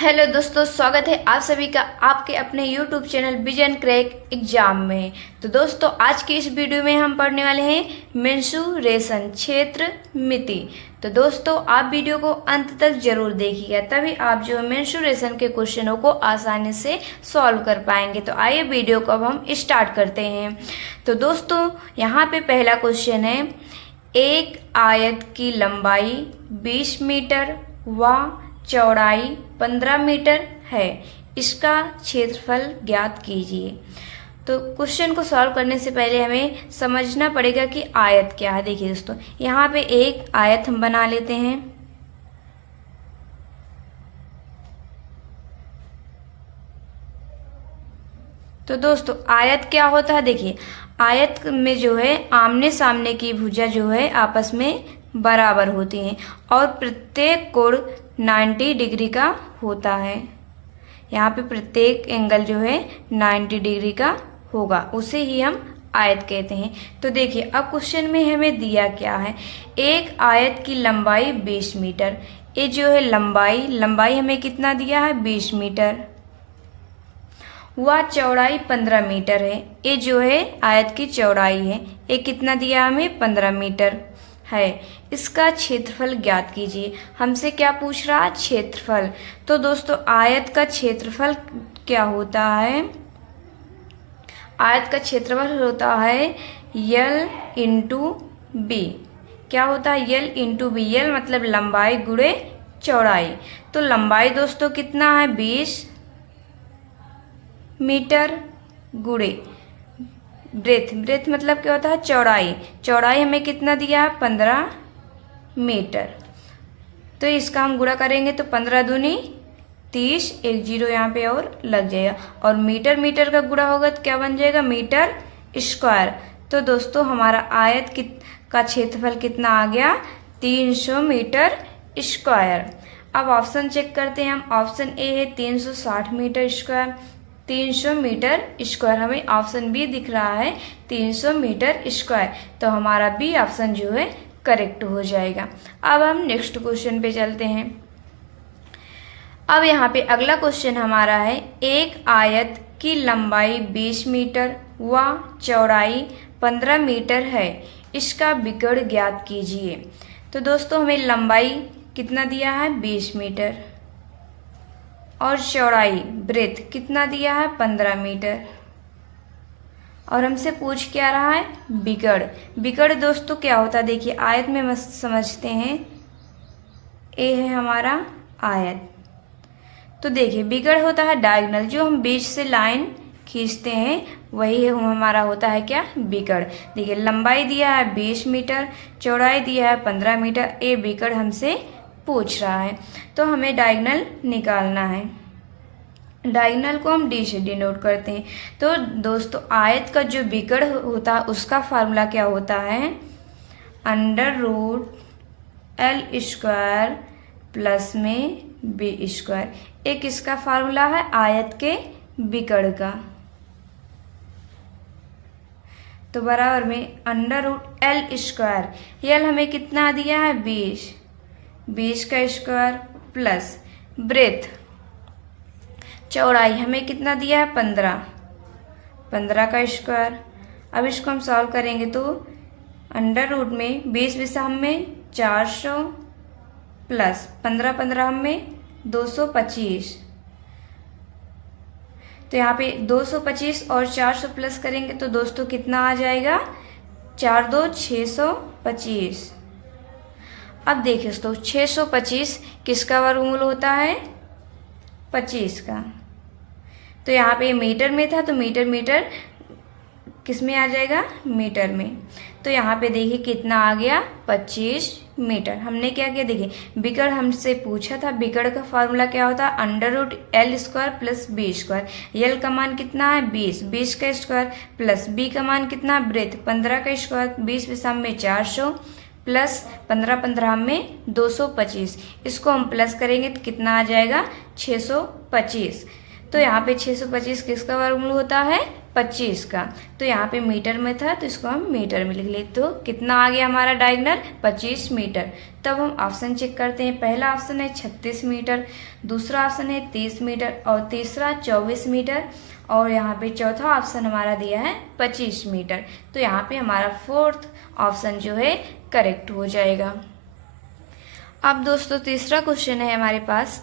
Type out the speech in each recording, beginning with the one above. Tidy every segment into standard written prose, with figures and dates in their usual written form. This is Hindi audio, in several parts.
हेलो दोस्तों, स्वागत है आप सभी का आपके अपने YouTube channel vision crack exam में। तो दोस्तों, आज की इस वीडियो में हम पढ़ने वाले हैं मेंसुरेशन क्षेत्र मिति। तो दोस्तों, आप वीडियो को अंत तक जरूर देखिएगा, तभी आप जो मेंसुरेशन के क्वेश्चनों को आसानी से सॉल्व कर पाएंगे। तो आइए वीडियो को अब हम स्टार्ट करते हैं। तो दोस्तों, यहाँ पे पहला क्वेश्चन है, एक आयत की लंबाई 20 मीटर व चौड़ाई 15 मीटर है, इसका क्षेत्रफल ज्ञात कीजिए। तो क्वेश्चन को सॉल्व करने से पहले हमें समझना पड़ेगा कि आयत क्या है। देखिए दोस्तों, यहाँ पे एक आयत हम बना लेते हैं। तो दोस्तों, आयत क्या होता है? देखिए, आयत में जो है आमने सामने की भुजा जो है आपस में बराबर होती हैं और प्रत्येक कोण 90 डिग्री का होता है। यहाँ पे प्रत्येक एंगल जो है 90 डिग्री का होगा, उसे ही हम आयत कहते हैं। तो देखिए, अब क्वेश्चन में हमें दिया क्या है, एक आयत की लंबाई 20 मीटर। ये जो है लंबाई हमें कितना दिया है? 20 मीटर। वह चौड़ाई 15 मीटर है। ये जो है आयत की चौड़ाई है, ये कितना दिया हमें? 15 मीटर है। इसका क्षेत्रफल ज्ञात कीजिए। हमसे क्या पूछ रहा है? क्षेत्रफल। तो दोस्तों, आयत का क्षेत्रफल क्या होता है? आयत का क्षेत्रफल होता है L इंटू बी। क्या होता है? L into B. L मतलब लंबाई गुणे चौड़ाई। तो लंबाई दोस्तों कितना है? 20 मीटर गुणे ब्रेथ मतलब क्या होता है? चौड़ाई हमें कितना दिया है? 15 मीटर। तो इसका हम गुणा करेंगे तो 15 दूनी 30, एक जीरो यहाँ पे और लग जाएगा, और मीटर का गुणा होगा तो क्या बन जाएगा? Metre square. तो दोस्तों, हमारा आयत का क्षेत्रफल कितना आ गया? 300 मीटर स्क्वायर। अब ऑप्शन चेक करते हैं हम। ऑप्शन ए है 360 मीटर स्क्वायर, 300 मीटर स्क्वायर। हमें ऑप्शन बी दिख रहा है 300 मीटर स्क्वायर। तो हमारा बी ऑप्शन जो है करेक्ट हो जाएगा। अब हम नेक्स्ट क्वेश्चन पे चलते हैं। अब यहाँ पे अगला क्वेश्चन हमारा है, एक आयत की लंबाई 20 मीटर व चौड़ाई 15 मीटर है, इसका विकर्ण ज्ञात कीजिए। तो दोस्तों, हमें लंबाई कितना दिया है? 20 मीटर और चौड़ाई ब्रेथ कितना दिया है? 15 मीटर। और हमसे पूछ क्या रहा है? विकर्ण दोस्तों क्या होता है? देखिए, आयत में मस्त समझते हैं। ए है हमारा आयत। तो देखिए, विकर्ण होता है डायगोनल, जो हम बीच से लाइन खींचते हैं वही हमारा होता है क्या? विकर्ण। देखिए, लंबाई दिया है 20 मीटर, चौड़ाई दिया है 15 मीटर। ए विकर्ण हमसे पूछ रहा है, तो हमें डायगोनल निकालना है। डायगोनल को हम डी से डिनोट करते हैं। तो दोस्तों, आयत का जो विकर्ण होता है उसका फार्मूला क्या होता है? √L स्क्वायर प्लस में बी स्क्वायर। एक इसका फार्मूला है आयत के विकर्ण का। तो बराबर में √L स्क्वायर। L हमें कितना दिया है? 20 का स्क्वायर प्लस ब्रेथ चौड़ाई हमें कितना दिया है? 15 का स्क्वायर। अब इसको हम सॉल्व करेंगे तो √ में 20 हम में 400 प्लस 15 हम में 225। तो यहाँ पे 225 और 400 प्लस करेंगे तो दोस्तों कितना आ जाएगा? 4 2 625। अब देखिए दोस्तों, 625 किसका वर्गमूल होता है? 25 का। तो यहाँ पे मीटर में था तो मीटर किस में आ जाएगा? मीटर में। तो यहाँ पे देखिए कितना आ गया? 25 मीटर। हमने क्या किया? देखिए, विकर्ण हमसे पूछा था, विकर्ण का फार्मूला क्या होता है? √L square plus B square. L का मान कितना है? 20 का स्क्वायर प्लस बी का मान कितना? ब्रेथ 15 का स्क्वायर। 20 में 400 प्लस 15 में 225। इसको हम प्लस करेंगे तो कितना आ जाएगा? 625। तो यहाँ पे 625 किसका वर्गमूल होता है? 25 का। तो यहाँ पे मीटर में था तो इसको हम मीटर में लिख ले। तो कितना आ गया हमारा डायगोनल? 25 मीटर। तब हम ऑप्शन चेक करते हैं। पहला ऑप्शन है 36 मीटर, दूसरा ऑप्शन है 30 मीटर और तीसरा 24 मीटर और यहाँ पे चौथा ऑप्शन हमारा दिया है 25 मीटर। तो यहाँ पे हमारा फोर्थ ऑप्शन जो है करेक्ट हो जाएगा। अब दोस्तों तीसरा क्वेश्चन है हमारे पास,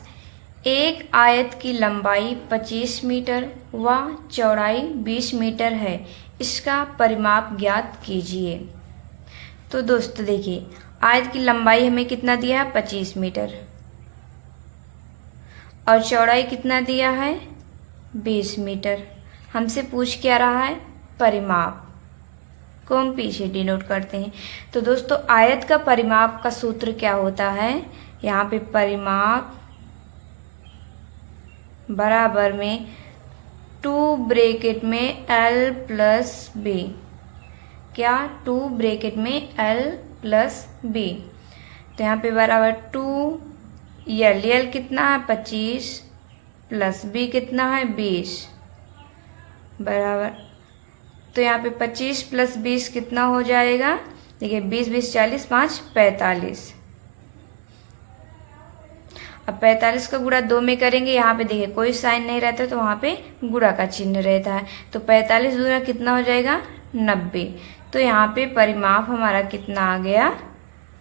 एक आयत की लंबाई 25 मीटर व चौड़ाई 20 मीटर है, इसका परिमाप ज्ञात कीजिए। तो दोस्तों देखिए, आयत की लंबाई हमें कितना दिया है? 25 मीटर और चौड़ाई कितना दिया है? 20 मीटर। हमसे पूछ क्या रहा है? परिमाप को हम पीछे डिनोट करते हैं। तो दोस्तों आयत का परिमाप का सूत्र क्या होता है? यहाँ पे परिमाप बराबर में 2 ब्रैकेट में L प्लस B। क्या? 2 ब्रैकेट में L प्लस B। तो यहाँ पे बराबर 2 L कितना है? 25 प्लस B कितना है? 20 बराबर। तो यहाँ पे 25 प्लस 20 कितना हो जाएगा? देखिए 20 20 40 5 45। अब 45 का गुणा 2 में करेंगे। यहाँ पे देखिए कोई साइन नहीं रहता तो वहाँ पे गुणा का चिन्ह रहता है। तो 45 दूना कितना हो जाएगा? 90। तो यहाँ पे परिमाप हमारा कितना आ गया?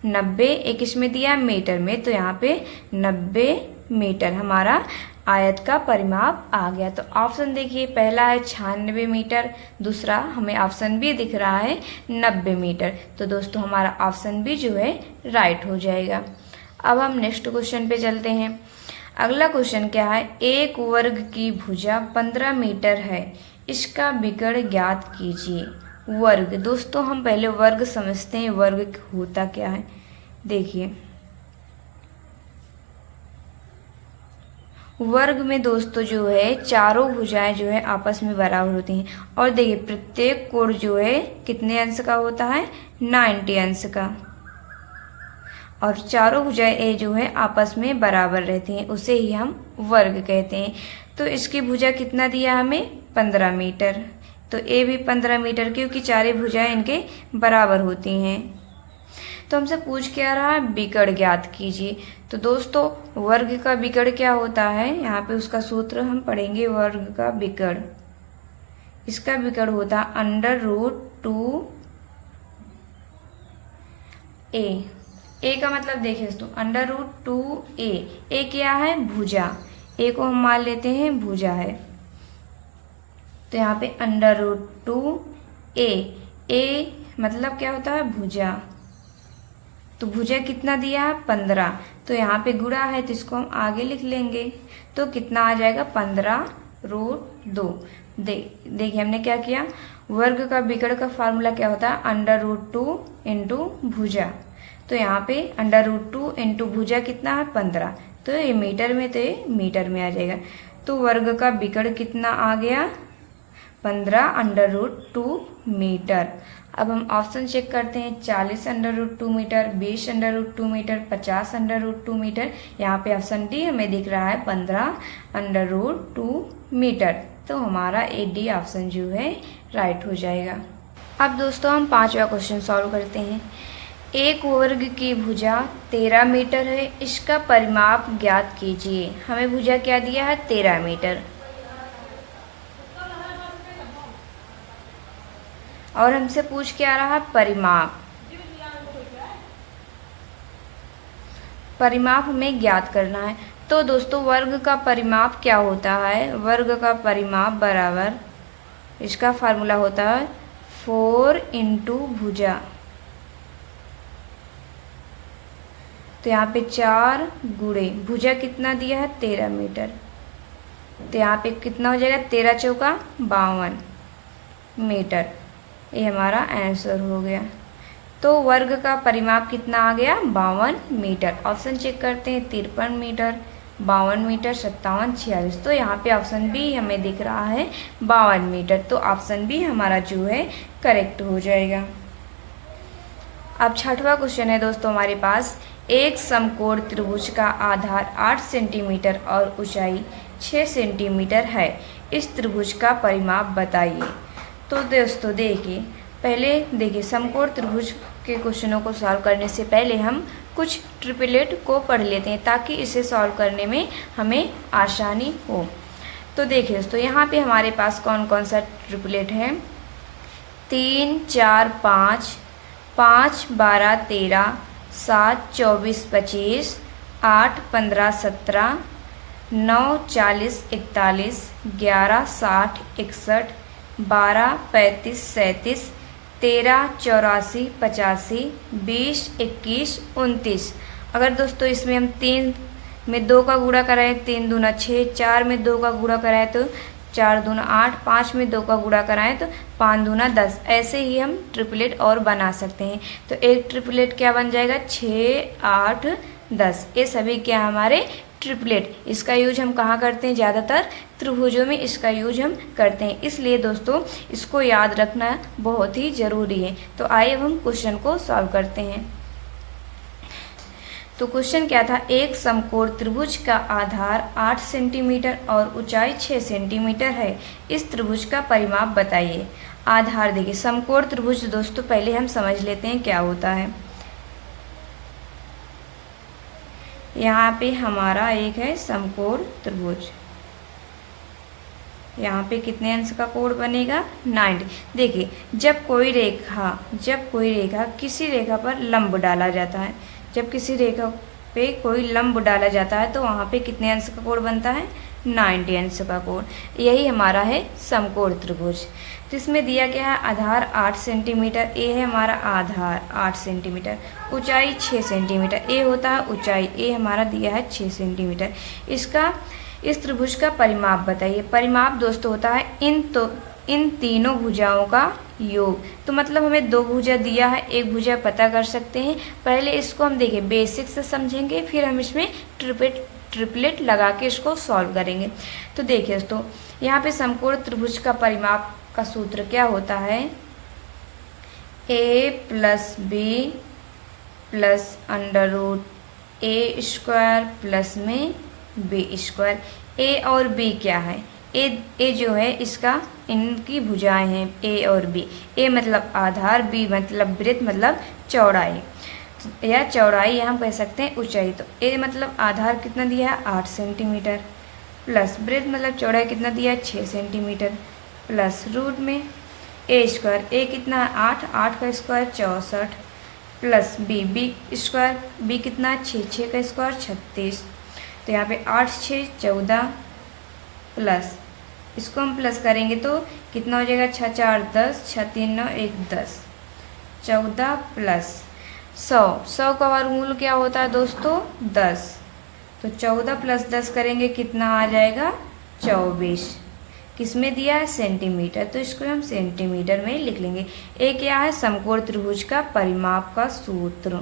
90। एक इसमें दिया है मीटर में, तो यहाँ पे 90 मीटर हमारा आयत का परिमाप आ गया। तो ऑप्शन देखिए, पहला है 96 मीटर, दूसरा हमें ऑप्शन बी दिख रहा है 90 मीटर। तो दोस्तों हमारा ऑप्शन बी जो है राइट हो जाएगा। अब हम नेक्स्ट क्वेश्चन पे चलते हैं। अगला क्वेश्चन क्या है? एक वर्ग की भुजा 15 मीटर है, इसका विकर्ण ज्ञात कीजिए। वर्ग, दोस्तों हम पहले वर्ग समझते हैं, वर्ग होता क्या है। देखिए वर्ग में दोस्तों जो है चारों भुजाएं जो है आपस में बराबर होती हैं और देखिए प्रत्येक कोण जो है कितने अंश का होता है? 90 अंश का। और चारों भुजाएं ए जो है आपस में बराबर रहती हैं, उसे ही हम वर्ग कहते हैं। तो इसकी भुजा कितना दिया हमें? 15 मीटर। तो ए भी 15 मीटर क्योंकि चारों भुजाएं इनके बराबर होती हैं। तो हमसे पूछ क्या रहा है? विकर्ण ज्ञात कीजिए। तो दोस्तों वर्ग का विकर्ण क्या होता है? यहाँ पे उसका सूत्र हम पढ़ेंगे। वर्ग का विकर्ण, इसका विकर्ण होता है √2a। ए का मतलब देखिए दोस्तों √2a। ए क्या है? भुजा। ए को हम मान लेते हैं भुजा है। तो यहाँ पे √2a। ए मतलब क्या होता है? भुजा। तो भुजा कितना दिया है? 15। तो यहाँ पे गुणा है तो इसको हम आगे लिख लेंगे। तो कितना आ जाएगा? 15√2। देखिए हमने क्या किया, वर्ग का विकर्ण का फार्मूला क्या होता है? √2 इंटू भुजा। तो यहाँ पे √2 इंटू भुजा कितना है? 15। तो ये मीटर में, तो ये मीटर में आ जाएगा। तो वर्ग का विकर्ण कितना आ गया? 15√2 मीटर। अब हम ऑप्शन चेक करते हैं। 40√2 मीटर, 20√2 मीटर, 50√2 मीटर। यहाँ पे ऑप्शन डी हमें दिख रहा है 15√2 मीटर। तो हमारा ए डी ऑप्शन जो है राइट हो जाएगा। अब दोस्तों हम 5वां क्वेश्चन सॉल्व करते हैं। एक वर्ग की भुजा 13 मीटर है, इसका परिमाप ज्ञात कीजिए। हमें भुजा क्या दिया है? 13 मीटर। और हमसे पूछ क्या रहा? परिमाप। परिमाप हमें ज्ञात करना है। तो दोस्तों वर्ग का परिमाप क्या होता है? वर्ग का परिमाप बराबर, इसका फार्मूला होता है 4 इंटू भुजा। तो यहाँ पे 4 गुणे भुजा कितना दिया है? 13 मीटर। तो यहाँ पे कितना हो जाएगा? 13 चौका 52 मीटर। ये हमारा आंसर हो गया। तो वर्ग का परिमाप कितना आ गया? 52 मीटर। ऑप्शन चेक करते हैं। 53 मीटर, 52 मीटर, 57, 46। तो यहाँ पे ऑप्शन बी हमें दिख रहा है 52 मीटर। तो ऑप्शन बी हमारा जो है करेक्ट हो जाएगा। अब 6वां क्वेश्चन है दोस्तों हमारे पास। एक समकोण त्रिभुज का आधार 8 सेंटीमीटर और ऊंचाई 6 सेंटीमीटर है। इस त्रिभुज का परिमाप बताइए। तो दोस्तों देखिए समकोण त्रिभुज के क्वेश्चनों को सॉल्व करने से पहले हम कुछ ट्रिपलेट को पढ़ लेते हैं ताकि इसे सॉल्व करने में हमें आसानी हो। तो देखिए दोस्तों, यहाँ पे हमारे पास कौन कौन सा ट्रिपलेट है। 3 4 5, 5 12 13, 7 24 25, 8 15 17, 9 40 41, 11 60 61, 12 35 37, 13 84 85, 20 21 29। अगर दोस्तों इसमें हम 3 में 2 का गुणा कराएं, 3 दूना 6, 4 में 2 का गुणा कराएं तो 4 दूना 8, 5 में 2 का गुणा कराएं तो 5 दूना 10। ऐसे ही हम ट्रिपलेट और बना सकते हैं। तो एक ट्रिपलेट क्या बन जाएगा, 6 8 10। ये सभी क्या हमारे ट्रिपलेट। इसका यूज हम कहाँ करते हैं, ज़्यादातर त्रिभुजों में इसका यूज हम करते हैं। इसलिए दोस्तों इसको याद रखना बहुत ही ज़रूरी है। तो आइए अब हम क्वेश्चन को सॉल्व करते हैं। तो क्वेश्चन क्या था, एक समकोण त्रिभुज का आधार 8 सेंटीमीटर और ऊंचाई 6 सेंटीमीटर है। इस त्रिभुज का परिमाप बताइए। आधार देखिए, समकोण त्रिभुज दोस्तों पहले हम समझ लेते हैं क्या होता है। यहाँ पे हमारा एक है समकोण त्रिभुज। यहाँ पे कितने अंश का कोण बनेगा, 90। देखिए जब कोई रेखा किसी रेखा पर लंब डाला जाता है, जब किसी रेखा पे कोई लंब डाला जाता है तो वहाँ पे कितने अंश का कोण बनता है, 90 अंश का कोण। यही हमारा है समकोण त्रिभुज। तो इसमें दिया गया है आधार 8 सेंटीमीटर, ए है हमारा आधार 8 सेंटीमीटर, ऊंचाई 6 सेंटीमीटर, ए होता है ऊंचाई, ए हमारा दिया है 6 सेंटीमीटर। इस त्रिभुज का परिमाप बताइए। परिमाप दोस्तों होता है इन तीनों भुजाओं का योग। तो मतलब हमें 2 भुजा दिया है, एक भुजा पता कर सकते हैं। पहले इसको हम देखिए बेसिक से समझेंगे, फिर हम इसमें ट्रिपलेट लगा के इसको सॉल्व करेंगे। तो देखिए दोस्तों, यहाँ पे समकोण त्रिभुज का परिमाप का सूत्र क्या होता है, a plus B plus under root A square plus में बी स्क्वायर। ए और बी क्या है, ए जो है इसका इनकी भुजाएं हैं ए और बी। ए मतलब आधार, बी मतलब वृत्त मतलब चौड़ाई, या चौड़ाई या हम कह सकते हैं ऊंचाई। तो ए मतलब आधार कितना दिया है, 8 सेंटीमीटर, प्लस वृत्त मतलब चौड़ाई कितना दिया है, 6 सेंटीमीटर, प्लस रूट में ए स्क्वायर, ए कितना है 8, 8 का square 64, plus B square, B कितना है 6, 6 का स्क्वायर 36। तो यहाँ पे 8 6 14, प्लस इसको हम प्लस करेंगे तो कितना हो जाएगा, 6 4 10, 6 3 9 1 10, 14 प्लस 100 का वर्गमूल क्या होता है दोस्तों, 10। तो 14 प्लस 10 करेंगे कितना आ जाएगा, 24। किसमें दिया है, सेंटीमीटर, तो इसको हम सेंटीमीटर में लिख लेंगे। ए क्या है, समकोण त्रिभुज का परिमाप का सूत्र।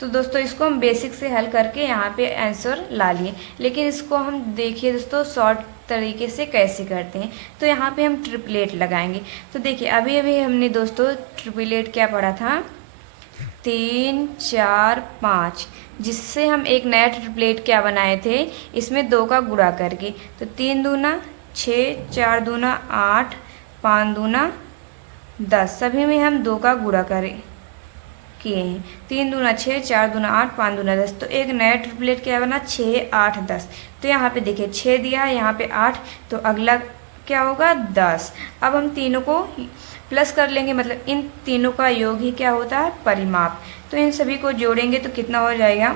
तो दोस्तों इसको हम बेसिक से हल करके यहाँ पे आंसर ला लिए, लेकिन इसको हम देखिए दोस्तों शॉर्ट तरीके से कैसे करते हैं। तो यहाँ पे हम ट्रिपलेट लगाएंगे। तो देखिए अभी अभी हमने दोस्तों ट्रिपलेट क्या पढ़ा था, 3 4 5, जिससे हम एक नया ट्रिपलेट क्या बनाए थे, इसमें 2 का गुणा करके। तो 3 दूना 6, 4 दूना 8, 5 दूना 10, सभी में हम 2 का गुणा किए हैं। 3 दूना 6, 4 दूना 8, 5 दूना 10। तो एक नया ट्रिपलेट क्या बना, 6 8 10। तो यहाँ पे देखिए 6 दिया है, यहाँ पे 8, तो अगला क्या होगा, 10। अब हम तीनों को प्लस कर लेंगे, मतलब इन तीनों का योग ही क्या होता है, परिमाप। तो इन सभी को जोड़ेंगे तो कितना हो जाएगा,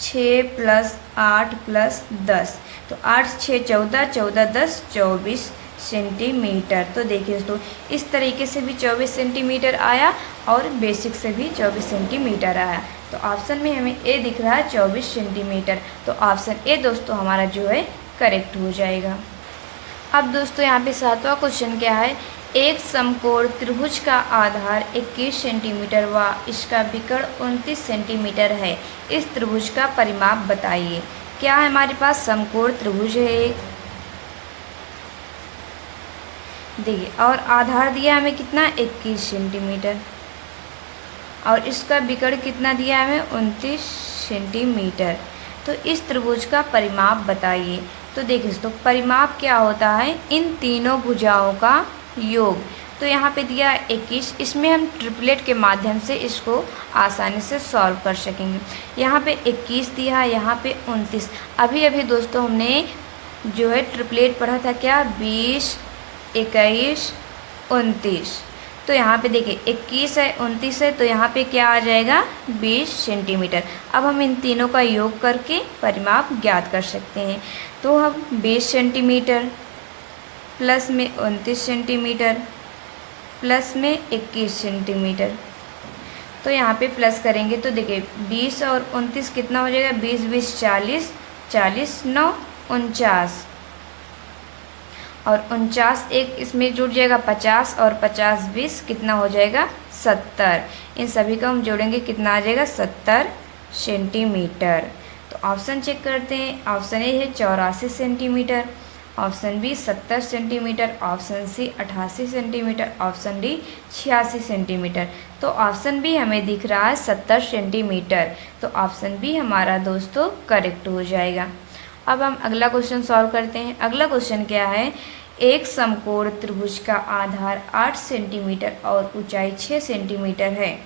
6 प्लस 8 प्लस 10। तो 8 6 14, 14 10 24 सेंटीमीटर। तो देखिए दोस्तों इस तरीके से भी 24 सेंटीमीटर आया और बेसिक से भी 24 सेंटीमीटर आया। तो ऑप्शन में हमें ए दिख रहा है 24 सेंटीमीटर। तो ऑप्शन ए दोस्तों हमारा जो है करेक्ट हो जाएगा। अब दोस्तों यहाँ पे 7वां क्वेश्चन क्या है, एक समकोण त्रिभुज का आधार 21 सेंटीमीटर व इसका विकर्ण 29 सेंटीमीटर है। इस त्रिभुज का परिमाप बताइए। क्या है हमारे पास, समकोण त्रिभुज है एक, देखिए, और आधार दिया हमें कितना, 21 सेंटीमीटर। और इसका विकर्ण कितना दिया है हमें 29 सेंटीमीटर। तो इस त्रिभुज का परिमाप बताइए। तो देखिए दोस्तों, परिमाप क्या होता है, इन तीनों भुजाओं का योग। तो यहाँ पे दिया 21, इसमें हम ट्रिपलेट के माध्यम से इसको आसानी से सॉल्व कर सकेंगे। यहाँ पे 21 दिया है, यहाँ पे 29। अभी अभी दोस्तों हमने जो है ट्रिपलेट पढ़ा था क्या, 20, 21, 29। तो यहाँ पे देखिए 21 है, 29 है, तो यहाँ पे क्या आ जाएगा 20 सेंटीमीटर। अब हम इन तीनों का योग करके परिमाप ज्ञात कर सकते हैं। तो हम 20 सेंटीमीटर प्लस में 29 सेंटीमीटर प्लस में 21 सेंटीमीटर, तो यहाँ पे प्लस करेंगे तो देखिए 20 और 29 कितना हो जाएगा, 20 20 40, 40 9 49, और 49 एक इसमें जुड़ जाएगा 50, और 50 20 कितना हो जाएगा 70। इन सभी को हम जोड़ेंगे कितना आ जाएगा 70 सेंटीमीटर। तो ऑप्शन चेक करते हैं। ऑप्शन ए है 84 centimetre, option B 70 centimetre, option C 88 centimetre, option D 86 centimetre. तो ऑप्शन बी हमें दिख रहा है 70 सेंटीमीटर। तो ऑप्शन बी हमारा दोस्तों करेक्ट हो जाएगा। अब हम अगला क्वेश्चन सॉल्व करते हैं। अगला क्वेश्चन क्या है, एक समकोण त्रिभुज का आधार 8 सेंटीमीटर और ऊंचाई 6 सेंटीमीटर है।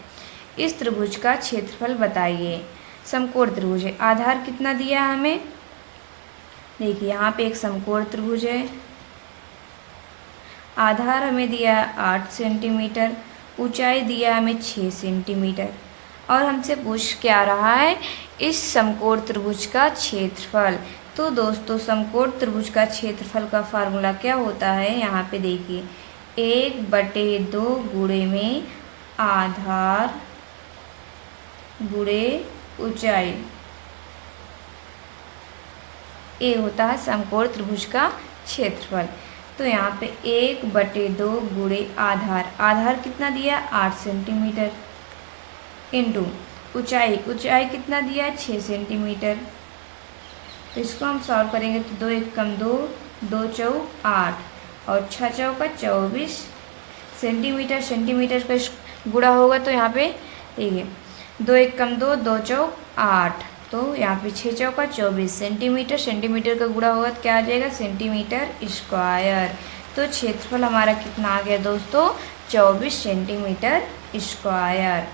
इस त्रिभुज का क्षेत्रफल बताइए। समकोण त्रिभुज है, आधार कितना दिया है हमें, देखिए यहाँ पे एक समकोण त्रिभुज है, आधार हमें दिया है 8 सेंटीमीटर, ऊंचाई दिया हमें 6 सेंटीमीटर, और हमसे पूछ क्या रहा है इस समकोण त्रिभुज का क्षेत्रफल। तो दोस्तों समकोण त्रिभुज का क्षेत्रफल का फार्मूला क्या होता है, यहाँ पे देखिए 1/2 गुणे में आधार गुणे ऊंचाई, ये होता है समकोण त्रिभुज का क्षेत्रफल। तो यहाँ पे 1/2 गुणे आधार, आधार कितना दिया 8 सेंटीमीटर, इंटू ऊंचाई, ऊंचाई कितना दिया है 6 सेंटीमीटर। तो इसको हम सॉल्व करेंगे तो 2 1 कम 2, 2 चौक 8, और 6 चौका 24 सेंटीमीटर। सेंटीमीटर का गुणा होगा तो यहाँ पे देखिए 2 1 कम 2, 2 चौक 8, तो यहाँ पे 6 चौका 24 सेंटीमीटर। सेंटीमीटर का गुणा होगा तो क्या आ जाएगा सेंटीमीटर स्क्वायर। तो क्षेत्रफल हमारा कितना आ गया दोस्तों 24 सेंटीमीटर स्क्वायर।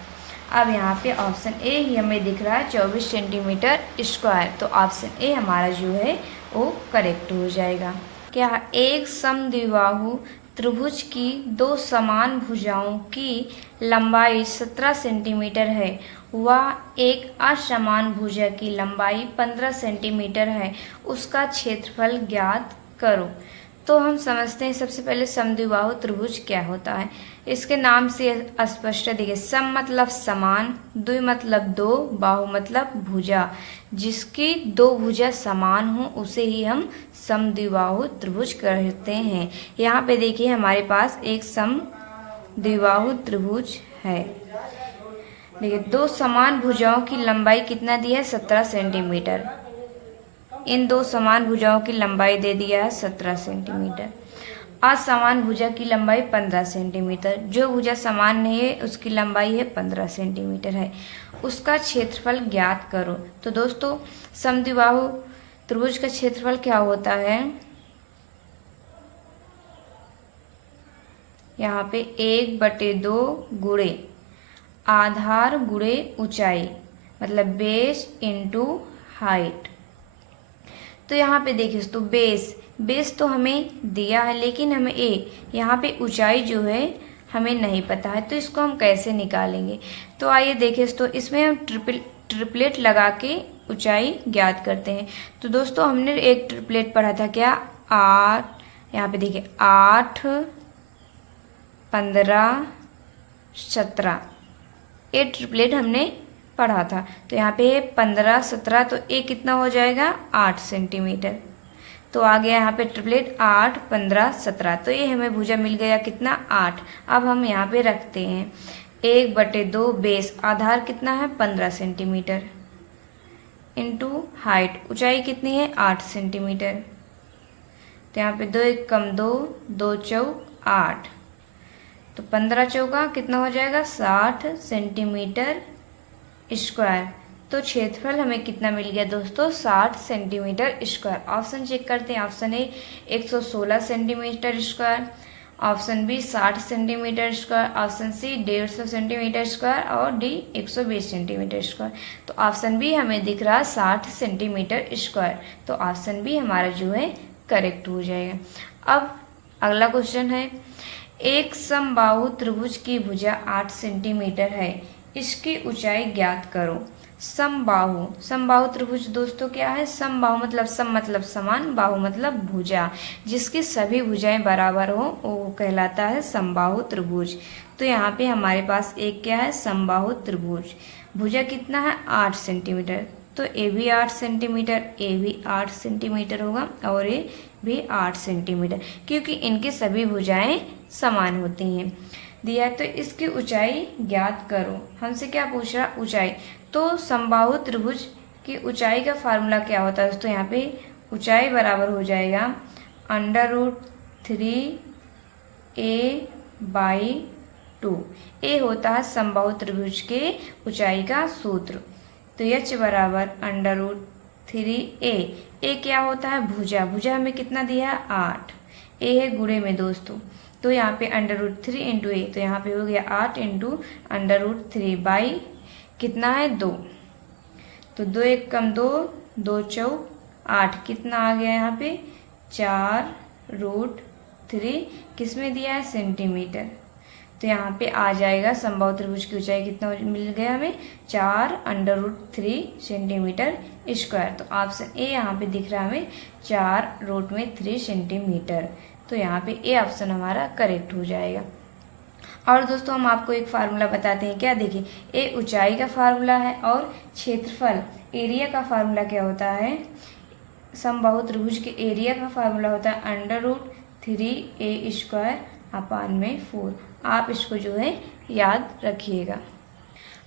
अब यहाँ पे ऑप्शन ए ही हमें दिख रहा है 24 सेंटीमीटर स्क्वायर। तो ऑप्शन ए हमारा जो है वो करेक्ट हो जाएगा। क्या एक समद्विबाहु त्रिभुज की दो समान भुजाओं की लंबाई 17 सेंटीमीटर है, वह एक असमान भुजा की लंबाई 15 सेंटीमीटर है, उसका क्षेत्रफल ज्ञात करो। तो हम समझते हैं सबसे पहले समद्विबाहु त्रिभुज क्या होता है। इसके नाम से स्पष्ट है, देखिए सम मतलब समान, द्वि मतलब दो, बाहु मतलब भुजा, जिसकी दो भुजा समान हो उसे ही हम समद्विबाहु त्रिभुज कहते हैं। यहाँ पे देखिए हमारे पास एक समद्विबाहु त्रिभुज है। देखिए दो समान भुजाओं की लंबाई कितना दिया है 17 सेंटीमीटर। इन दो समान भुजाओं की लंबाई दे दिया है 17 सेंटीमीटर। असमान भुजा की लंबाई 15 सेंटीमीटर। जो भुजा समान नहीं है उसकी लंबाई है 15 सेंटीमीटर है। उसका क्षेत्रफल ज्ञात करो। तो दोस्तों समद्विबाहु त्रिभुज का क्षेत्रफल क्या होता है, यहाँ पे 1/2 गुणे आधार गुणे ऊंचाई, मतलब बेस इंटू हाइट। तो यहाँ पे देखिए तो बेस तो हमें दिया है, लेकिन हमें यहाँ पे ऊंचाई जो है हमें नहीं पता है, तो इसको हम कैसे निकालेंगे। तो आइए देखिए तो इसमें हम ट्रिपलेट लगा के ऊंचाई ज्ञात करते हैं। तो दोस्तों हमने एक ट्रिपलेट पढ़ा था क्या, 8, यहाँ पे देखिए 8 15 17, ये ट्रिपलेट हमने पढ़ा था। तो यहाँ पे 15 17, तो ये कितना हो जाएगा 8 सेंटीमीटर। तो आ गया यहाँ पे ट्रिपलेट 8 15 17, तो ये हमें भुजा मिल गया कितना 8। अब हम यहाँ पे रखते हैं 1/2 बेस, आधार कितना है 15 सेंटीमीटर, इंटू हाइट, ऊंचाई कितनी है 8 सेंटीमीटर। तो यहाँ पे 2 1 कम 2, 2 चौक 8, तो 15 चौका कितना हो जाएगा 60 सेंटीमीटर स्क्वायर। तो क्षेत्रफल हमें कितना मिल गया दोस्तों 60 सेंटीमीटर स्क्वायर। ऑप्शन चेक करते हैं। Option A 116 centimetre square, option B 60 centimetre square, option C 150 centimetre square और डी 120 सेंटीमीटर स्क्वायर। तो ऑप्शन बी हमें दिख रहा 60 सेंटीमीटर स्क्वायर। तो ऑप्शन बी हमारा जो है करेक्ट हो जाएगा। अब अगला क्वेश्चन है, एक समबाहु त्रिभुज की भुजा 8 सेंटीमीटर है, इसकी ऊंचाई ज्ञात करो। समबाहु त्रिभुज दोस्तों क्या है? समबाहु मतलब सम मतलब समान, बाहु मतलब भुजा, जिसकी सभी भुजाएं बराबर हो वो कहलाता है समबाहु त्रिभुज। तो यहाँ पे हमारे पास एक क्या है समबाहु त्रिभुज, भुजा कितना है 8 सेंटीमीटर। तो ए भी 8 सेंटीमीटर, ए भी 8 सेंटीमीटर होगा और ए भी 8 सेंटीमीटर, क्योंकि इनकी सभी भुजाएं समान होती हैं। दिया है तो इसकी ऊंचाई ज्ञात करो। हमसे क्या पूछ रहा ऊंचाई, तो समबाहु त्रिभुज की ऊंचाई का फार्मूला क्या होता है दोस्तों? यहाँ पे ऊंचाई बराबर हो जाएगा √3a/2। ए होता है समबाहु त्रिभुज के ऊंचाई का सूत्र। तो h बराबर √3a। ए क्या होता है भुजा, भुजा हमें कितना दिया है 8, ए है गुणे में दोस्तों। तो यहाँ पे √3 इंटू ए, तो यहाँ पे हो गया 8 इंटू √3 बाई कितना है 2। तो 2 एक कम 2, 2 चौक 8, कितना आ गया यहाँ पे 4√3, किस में दिया है सेंटीमीटर। तो यहाँ पे आ जाएगा समबाहु त्रिभुज की ऊंचाई कितना मिल गया हमें 4√3 सेंटीमीटर स्क्वायर। तो ऑप्शन ए यहाँ पे दिख रहा है हमें 4√3 सेंटीमीटर। तो यहाँ पे ए ऑप्शन हमारा करेक्ट हो जाएगा। और दोस्तों हम आपको एक फार्मूला बताते हैं, क्या देखिए, ए ऊंचाई का फार्मूला है और क्षेत्रफल एरिया का फार्मूला क्या होता है, समबाहु त्रिभुज के एरिया का फार्मूला होता है √3a²/4। आप इसको जो है याद रखिएगा।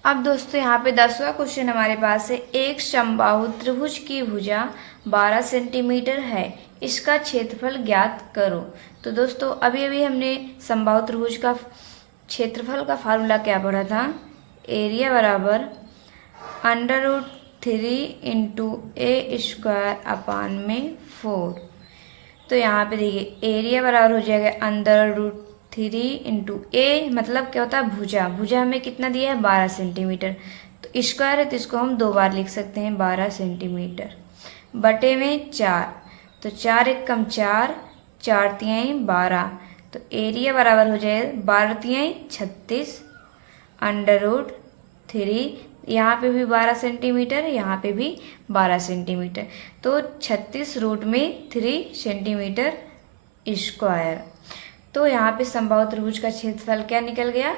अब दोस्तों यहाँ पे 10वां क्वेश्चन हमारे पास है, एक समबाहु त्रिभुज की भुजा 12 सेंटीमीटर है, इसका क्षेत्रफल ज्ञात करो। तो दोस्तों अभी अभी हमने समबाहु त्रिभुज का क्षेत्रफल का फार्मूला क्या पढ़ा था, एरिया बराबर √3 इंटू a²/4। तो यहाँ पे देखिए एरिया बराबर हो जाएगा √3 इंटू ए मतलब क्या होता है भुजा, भुजा हमें कितना दिया है 12 सेंटीमीटर। तो स्क्वायर है तो इसको हम 2 बार लिख सकते हैं 12 सेंटीमीटर बटे में 4। तो 4 एक कम 4, 4 तिहाई 12। तो एरिया बराबर हो जाए 12 तिहाई 36 √3, यहाँ पे भी 12 सेंटीमीटर, यहाँ पे भी 12 सेंटीमीटर। तो 36√3 सेंटीमीटर स्क्वायर। तो यहाँ पे समबाहु त्रिभुज का क्षेत्रफल क्या निकल गया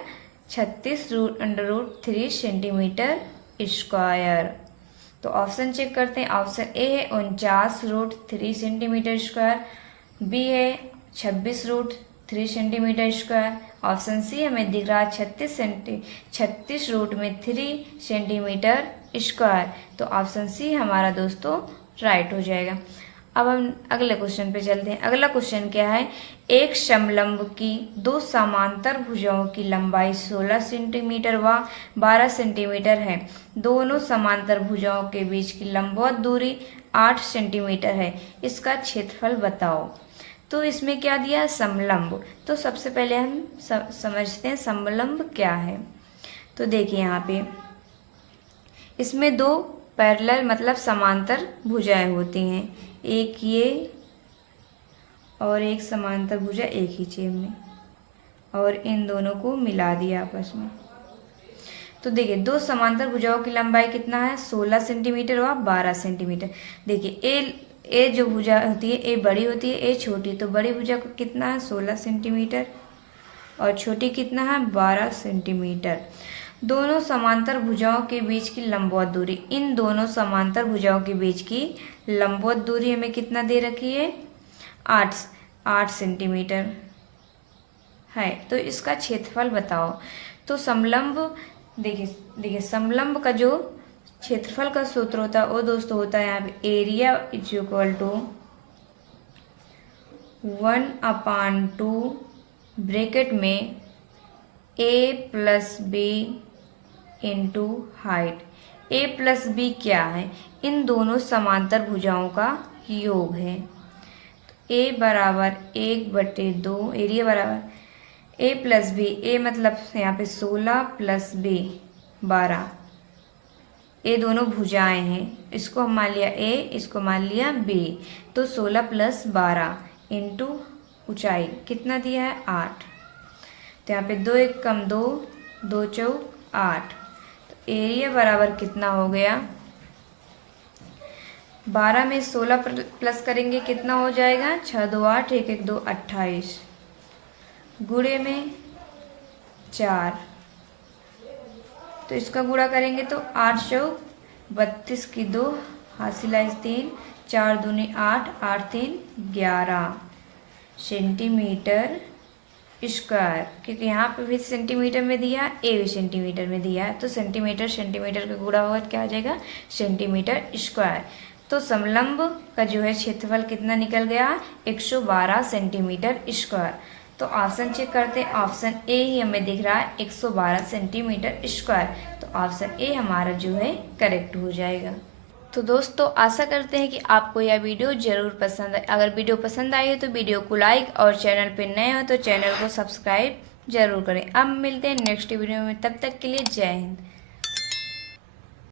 36√3 सेंटीमीटर स्क्वायर। तो ऑप्शन चेक करते हैं। ऑप्शन ए है 49√3 सेंटीमीटर स्क्वायर, बी है 26√3 सेंटीमीटर स्क्वायर, ऑप्शन सी हमें दिख रहा है 36√3 सेंटीमीटर स्क्वायर। तो ऑप्शन सी हमारा दोस्तों राइट हो जाएगा। अब हम अगले क्वेश्चन पे चलते हैं। अगला क्वेश्चन क्या है, एक समलंब की 2 समांतर भुजाओं की लंबाई 16 सेंटीमीटर व 12 सेंटीमीटर है। दोनों समांतर भुजाओं के बीच की लंबवत दूरी 8 सेंटीमीटर है, इसका क्षेत्रफल बताओ। तो इसमें क्या दिया समलंब। तो सबसे पहले हम समझते हैं समलंब क्या है। तो देखिए यहाँ पे इसमें 2 पैरेलल मतलब समांतर भुजाएं होती हैं, एक ये और एक समांतर भुजा एक ही चेन में, और इन दोनों को मिला दिया आपस में। तो देखिए 2 समांतर भुजाओं की लंबाई कितना है 16 सेंटीमीटर और 12 सेंटीमीटर। देखिए ए जो भुजा होती है ए बड़ी होती है ए छोटी, तो बड़ी भुजा को कितना है 16 सेंटीमीटर और छोटी कितना है 12 सेंटीमीटर। दोनों समांतर भुजाओं के बीच की लंबवत दूरी, इन दोनों समांतर भुजाओं के बीच की लंबवत दूरी हमें कितना दे रखी है 8 सेंटीमीटर है। तो इसका क्षेत्रफल बताओ। तो समलंब देखिए समलंब का जो क्षेत्रफल का सूत्र होता है वो दोस्तों होता है यहाँ पे area is equal to 1/2 bracket में a plus b into height. A plus b क्या है? इन दोनों समांतर भुजाओं का योग है। तो ए बराबर 1/2, एरिया बराबर ए प्लस बी, ए मतलब यहाँ पे 16 प्लस बी 12, ये दोनों भुजाएं हैं, इसको हम मान लिया ए, इसको मान लिया बी, तो 16 प्लस 12 इंटू ऊंचाई कितना दिया है 8। तो यहाँ पे 2 1 कम 2, 2 चौक 8। तो एरिया बराबर कितना हो गया? 12 में 16 प्लस करेंगे कितना हो जाएगा? 6 2 8, 1 1 2 28, गुणे में 4, तो इसका गुणा करेंगे तो 8 चौक 32 की 2, हासिल 3, 4 दूनी 8, 8 3 11 सेंटीमीटर स्क्वायर। क्योंकि यहाँ पे भी सेंटीमीटर में दिया है, ए भी सेंटीमीटर में दिया है, तो सेंटीमीटर सेंटीमीटर का गुणा होगा क्या आ जाएगा? Centimetre square. तो समलंब का जो है क्षेत्रफल कितना निकल गया? 112 सेंटीमीटर स्क्वायर। तो ऑप्शन चेक करते हैं, ऑप्शन ए ही हमें दिख रहा है 112 सेंटीमीटर स्क्वायर। तो ऑप्शन ए हमारा जो है करेक्ट हो जाएगा। तो दोस्तों आशा करते हैं कि आपको यह वीडियो जरूर पसंद आए। अगर वीडियो पसंद आई हो तो वीडियो को लाइक और चैनल पर नए हो तो चैनल को सब्सक्राइब जरूर करें। अब मिलते हैं नेक्स्ट वीडियो में, तब तक के लिए जय हिंद।